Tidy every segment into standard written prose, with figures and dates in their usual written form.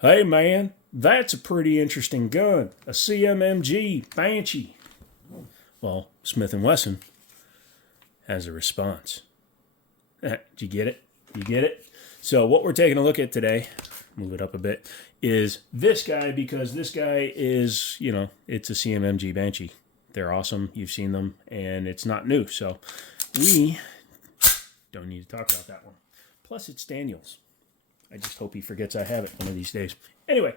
Hey man, that's a pretty interesting gun. A CMMG Banshee. Well, Smith & Wesson has a response. Did you get it? You get it? So what we're taking a look at today, move it up a bit, is this guy, because this guy is, it's a CMMG Banshee. They're awesome. You've seen them, and it's not new. So we don't need to talk about that one. Plus, it's Daniel's. I just hope he forgets I have it one of these days. Anyway,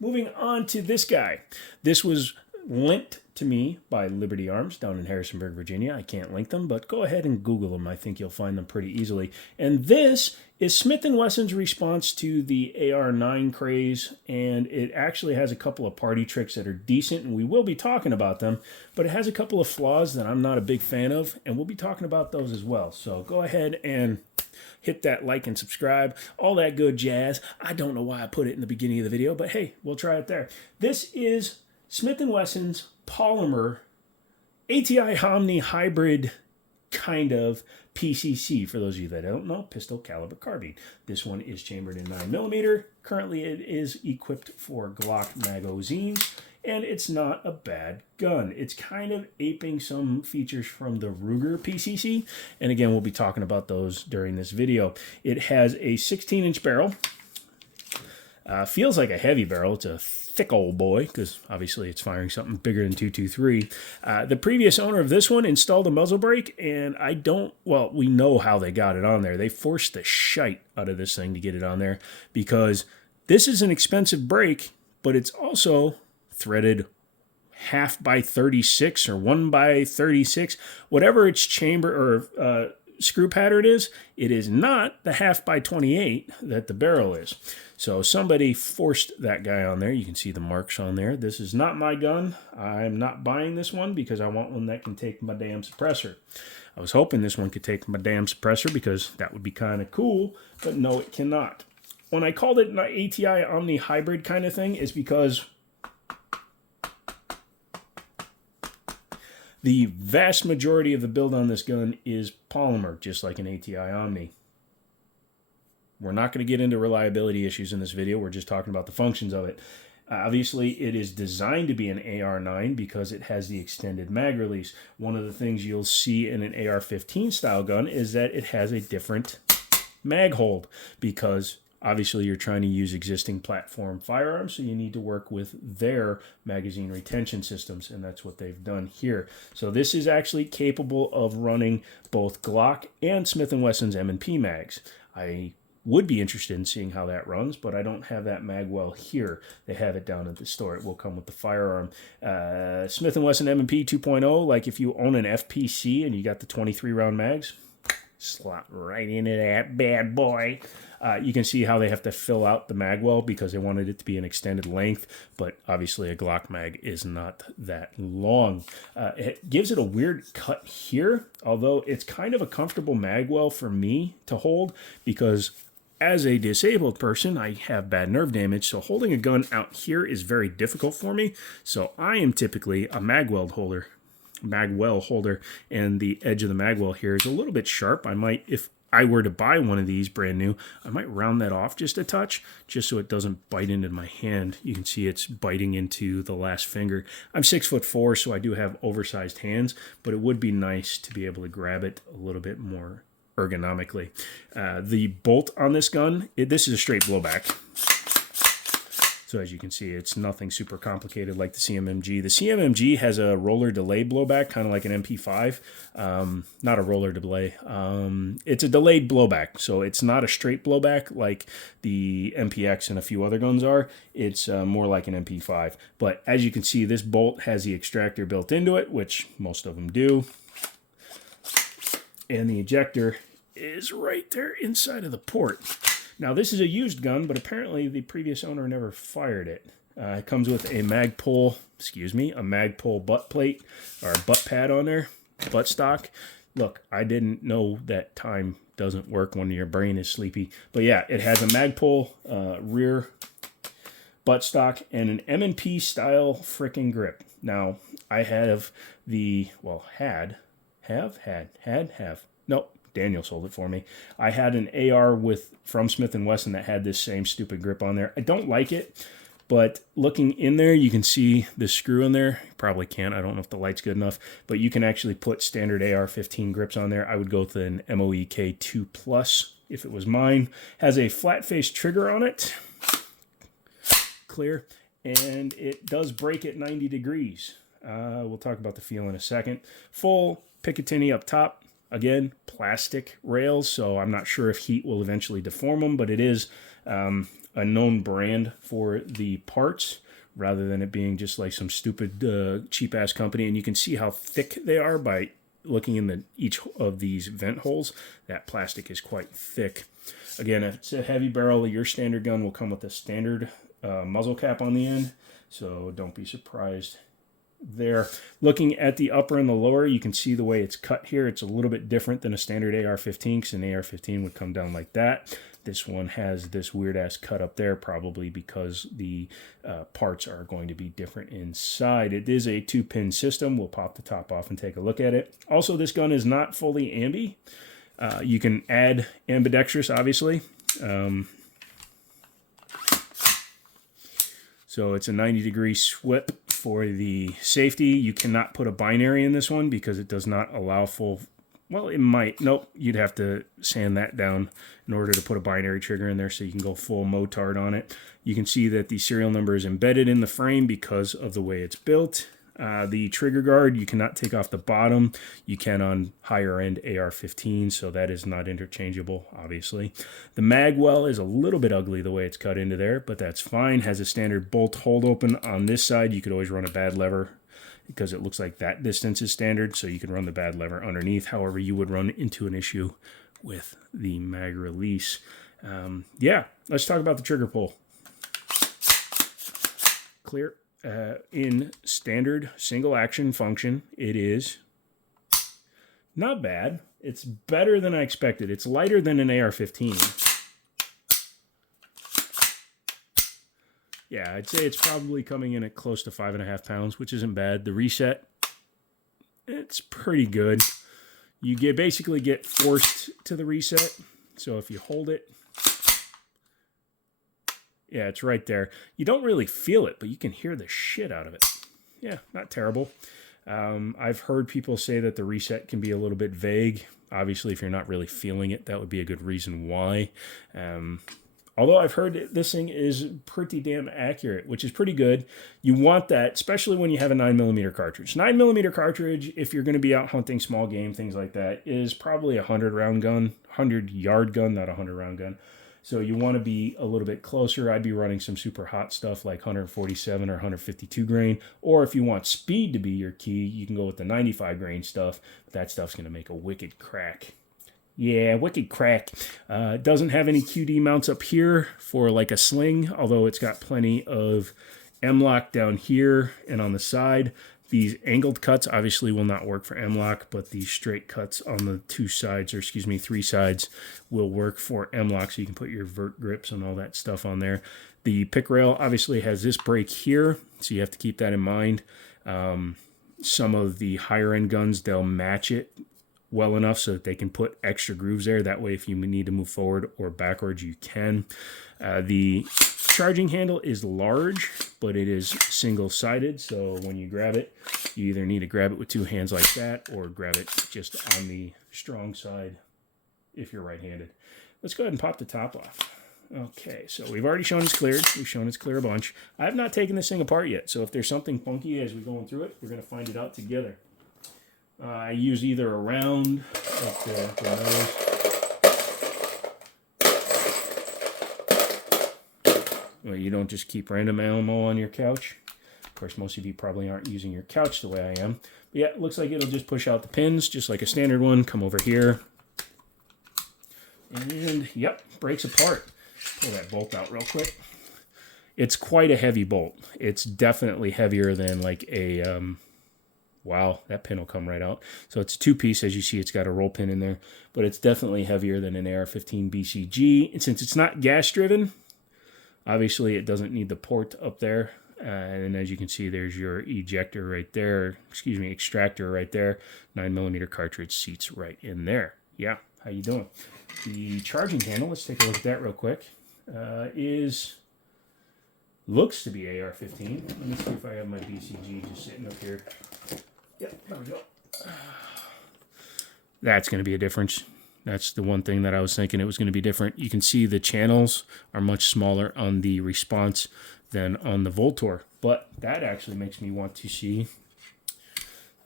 moving on to this guy. This was lent to me by Liberty Arms down in Harrisonburg, Virginia. I can't link them, but go ahead and Google them. I think you'll find them pretty easily. And this is Smith & Wesson's response to the AR9 craze, and it actually has a couple of party tricks that are decent, and we will be talking about them, but it has a couple of flaws that I'm not a big fan of, and we'll be talking about those as well. So go ahead and hit that like and subscribe, all that good jazz. I don't know why I put it in the beginning of the video, but hey, we'll try it there. This is Smith & Wesson's polymer ATI Omni hybrid kind of PCC. For those of you that don't know, pistol caliber carbine. This one is chambered in 9mm. Currently it is equipped for Glock magazines, and it's not a bad gun. It's kind of aping some features from the Ruger PCC, and again, we'll be talking about those during this video. It has a 16-inch barrel. Feels like a heavy barrel. It's a thick old boy, because obviously it's firing something bigger than 223. The previous owner of this one installed a muzzle brake, and we know how they got it on there. They forced the shite out of this thing to get it on there, because this is an expensive brake, but it's also threaded 1/2 by 36 or 1 by 36, whatever its chamber or screw pattern is. It is not the 1/2 by 28 that the barrel is. So somebody forced that guy on there. You can see the marks on there. This is not my gun. I'm not buying this one because I want one that can take my damn suppressor. I was hoping this one could take my damn suppressor because that would be kind of cool, but no, it cannot. When I called it an ATI Omni hybrid kind of thing, is because the vast majority of the build on this gun is polymer, just like an ATI Omni. We're not going to get into reliability issues in this video. We're just talking about the functions of it. Obviously, it is designed to be an AR9 because it has the extended mag release. One of the things you'll see in an AR-15 style gun is that it has a different mag hold, because obviously you're trying to use existing platform firearms, so you need to work with their magazine retention systems, and that's what they've done here. So this is actually capable of running both Glock and Smith & Wesson's M&P mags. I would be interested in seeing how that runs, but I don't have that magwell here. They have it down at the store. It will come with the firearm. Smith & Wesson M&P 2.0, like if you own an FPC and you got the 23 round mags, slot right into that bad boy. You can see how they have to fill out the magwell because they wanted it to be an extended length, but obviously a Glock mag is not that long. It gives it a weird cut here, although it's kind of a comfortable magwell for me to hold, because as a disabled person, I have bad nerve damage, so holding a gun out here is very difficult for me. So I am typically a magwell holder, and the edge of the magwell here is a little bit sharp. I might, if I were to buy one of these brand new, I might round that off just a touch, just so it doesn't bite into my hand. You can see it's biting into the last finger. I'm 6'4", so I do have oversized hands, but it would be nice to be able to grab it a little bit more ergonomically. The bolt on this gun, this is a straight blowback. So as you can see, it's nothing super complicated like the CMMG. The CMMG has a roller delay blowback, kind of like an MP5. Not a roller delay. It's a delayed blowback, so it's not a straight blowback like the MPX and a few other guns are. It's more like an MP5. But as you can see, this bolt has the extractor built into it, which most of them do. And the ejector is right there inside of the port. Now, this is a used gun, but apparently the previous owner never fired it. It comes with a Magpul butt plate, or a butt pad on there, butt stock. Look, I didn't know that time doesn't work when your brain is sleepy. But yeah, it has a Magpul rear butt stock and an M&P style frickin' grip. Now, I have the, well, had, nope, Daniel sold it for me. I had an AR from Smith & Wesson that had this same stupid grip on there. I don't like it, but looking in there, you can see the screw in there. You probably can't. I don't know if the light's good enough, but you can actually put standard AR-15 grips on there. I would go with an MOEK 2 Plus if it was mine. Has a flat face trigger on it, clear, and it does break at 90 degrees. We'll talk about the feel in a second. Full Picatinny up top. Again, plastic rails, so I'm not sure if heat will eventually deform them, but it is a known brand for the parts rather than it being just like some stupid cheap-ass company. And you can see how thick they are by looking in each of these vent holes. That plastic is quite thick. Again, if it's a heavy barrel, your standard gun will come with a standard muzzle cap on the end, so don't be surprised there. Looking at the upper and the lower, you can see the way it's cut here. It's a little bit different than a standard AR-15, because an AR-15 would come down like that. This one has this weird-ass cut up there, probably because the parts are going to be different inside. It is a 2-pin system. We'll pop the top off and take a look at it. Also, this gun is not fully ambi. You can add ambidextrous, obviously. So it's a 90-degree SWIP for the safety. You cannot put a binary in this one because it does not allow full... Well, it might. Nope. You'd have to sand that down in order to put a binary trigger in there so you can go full motard on it. You can see that the serial number is embedded in the frame because of the way it's built. The trigger guard, you cannot take off the bottom. You can on higher end AR-15, so that is not interchangeable, obviously. The mag well is a little bit ugly the way it's cut into there, but that's fine. Has a standard bolt hold open on this side. You could always run a bad lever because it looks like that distance is standard, so you can run the bad lever underneath. However, you would run into an issue with the mag release. Yeah, let's talk about the trigger pull. Clear. In standard single action function, it is not bad. It's better than I expected. It's lighter than an AR-15. Yeah, I'd say it's probably coming in at close to 5.5 pounds, which isn't bad. The reset, it's pretty good. You basically get forced to the reset. So if you hold it, yeah, it's right there. You don't really feel it, but you can hear the shit out of it. Yeah, not terrible. I've heard people say that the reset can be a little bit vague. Obviously, if you're not really feeling it, that would be a good reason why. Although I've heard this thing is pretty damn accurate, which is pretty good. You want that, especially when you have a 9mm cartridge. 9mm cartridge, if you're going to be out hunting small game, things like that, is probably a 100-round gun, 100-yard gun, not a 100-round gun. So you want to be a little bit closer. I'd be running some super hot stuff like 147 or 152 grain. Or if you want speed to be your key, you can go with the 95 grain stuff. That stuff's going to make a wicked crack. Yeah, wicked crack. It doesn't have any QD mounts up here for like a sling, although it's got plenty of M-LOK down here and on the side. These angled cuts obviously will not work for M-LOK, but the straight cuts on the 2 sides, or excuse me, 3 sides, will work for M-LOK, so you can put your vert grips and all that stuff on there. The pick rail obviously has this brake here, so you have to keep that in mind. Some of the higher end guns, they'll match it well enough so that they can put extra grooves there. That way, if you need to move forward or backwards, you can. The charging handle is large, but it is single-sided, so when you grab it, you either need to grab it with 2 hands like that or grab it just on the strong side if you're right-handed. Let's go ahead and pop the top off. Okay, so we've already shown it's cleared. We've shown it's clear a bunch. I have not taken this thing apart yet, so if there's something funky as we're going through it, we're going to find it out together. I use either a round, like the nose. Well, you don't just keep random ammo on your couch. Of course, most of you probably aren't using your couch the way I am. But yeah, it looks like it'll just push out the pins, just like a standard one. Come over here. And, yep, breaks apart. Pull that bolt out real quick. It's quite a heavy bolt. It's definitely heavier than like a... wow, that pin will come right out. So it's a 2-piece. As you see, it's got a roll pin in there. But it's definitely heavier than an AR-15 BCG. And since it's not gas-driven, obviously it doesn't need the port up there. And as you can see, there's your ejector right there. Excuse me, extractor right there. 9mm cartridge seats right in there. Yeah, How you doing? The charging handle, let's take a look at that real quick, looks to be AR-15. Let me see if I have my BCG just sitting up here. Yep, there we go. That's going to be a difference. That's the one thing that I was thinking it was going to be different. You can see the channels are much smaller on the Response than on the Voltor, but that actually makes me want to see,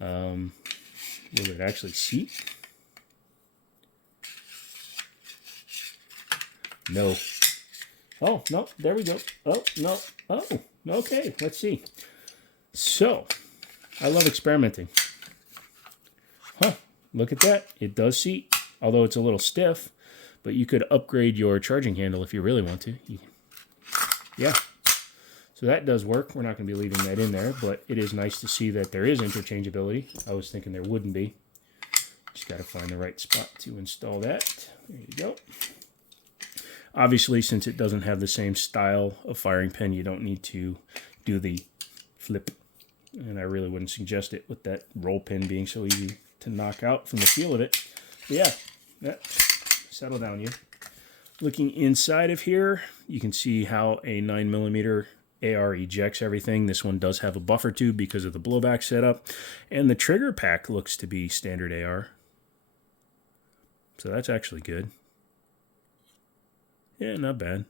will it actually seat? No. Oh, no, there we go. Oh, no. Oh, okay, let's see. So, I love experimenting. Huh, look at that. It does seat, although it's a little stiff, but you could upgrade your charging handle if you really want to. Yeah. So that does work. We're not going to be leaving that in there, but it is nice to see that there is interchangeability. I was thinking there wouldn't be. Just got to find the right spot to install that. There you go. Obviously, since it doesn't have the same style of firing pin, you don't need to do the flip. And I really wouldn't suggest it with that roll pin being so easy to knock out from the feel of it. But yeah, settle down you. Looking inside of here, you can see how a 9mm AR ejects everything. This one does have a buffer tube because of the blowback setup. And the trigger pack looks to be standard AR. So that's actually good. Yeah, not bad.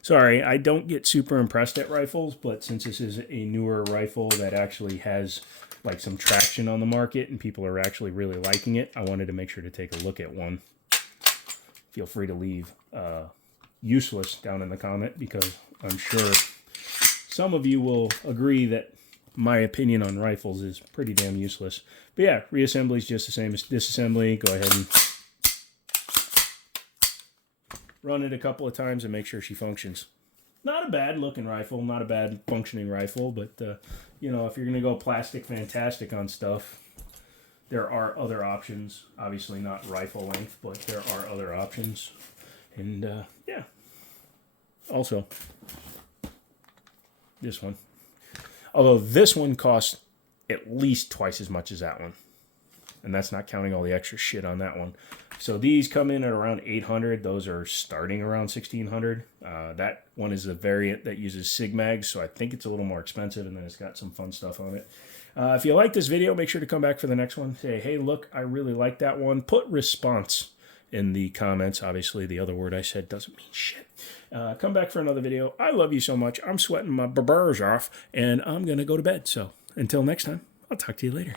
Sorry, I don't get super impressed at rifles, but since this is a newer rifle that actually has like some traction on the market and people are actually really liking it, I wanted to make sure to take a look at one. Feel free to leave useless down in the comment because I'm sure some of you will agree that my opinion on rifles is pretty damn useless. But yeah, reassembly is just the same as disassembly. Go ahead and run it a couple of times and make sure she functions. Not a bad looking rifle, not a bad functioning rifle, but you know, if you're gonna go plastic fantastic on stuff, there are other options. Obviously not rifle length, but there are other options. And yeah. Also, this one. Although this one costs at least twice as much as that one. And that's not counting all the extra shit on that one. So these come in at around $800. Those are starting around $1,600. That one is a variant that uses SIG-Mags, so I think it's a little more expensive, and then it's got some fun stuff on it. If you like this video, make sure to come back for the next one. Say, hey, look, I really like that one. Put response in the comments. Obviously, the other word I said doesn't mean shit. Come back for another video. I love you so much. I'm sweating my burrs off, and I'm going to go to bed. So until next time, I'll talk to you later.